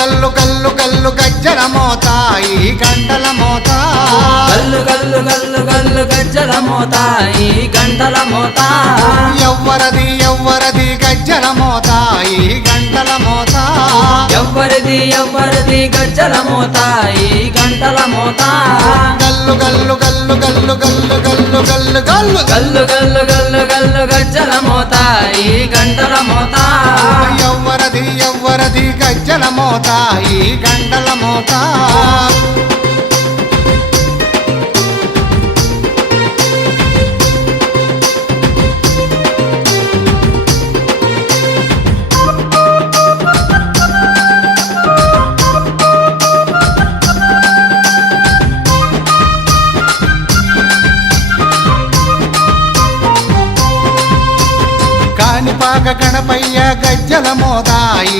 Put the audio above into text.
గల్లు గల్లు గల్లు గజ్జల మోత ఈ గంటల మోత గల్లు గల్లు గల్లు గల్లు గజ్జల మోత ఈ గంటల మోత ఎవ్వరది ఎవ్వరది గజ్జల మోత ఈ గంటల మోత ఎవ్వరిది ఎవ్వరిది గజ్జల మోత ఈ గంటల మోత గల్లు గల్లు గల్లు గల్లు గల్లు గల్లు గల్లు గల్లు గల్లు గల్లు గల్లు గల్లు గజ్జల మోత ఈ గంటల మోత ఎవ్వరది ఎవ్వరది గజ్జల మోత ఈ గంటల మోత కాణిపాక గణపయ్య గజ్జల మోత ఈ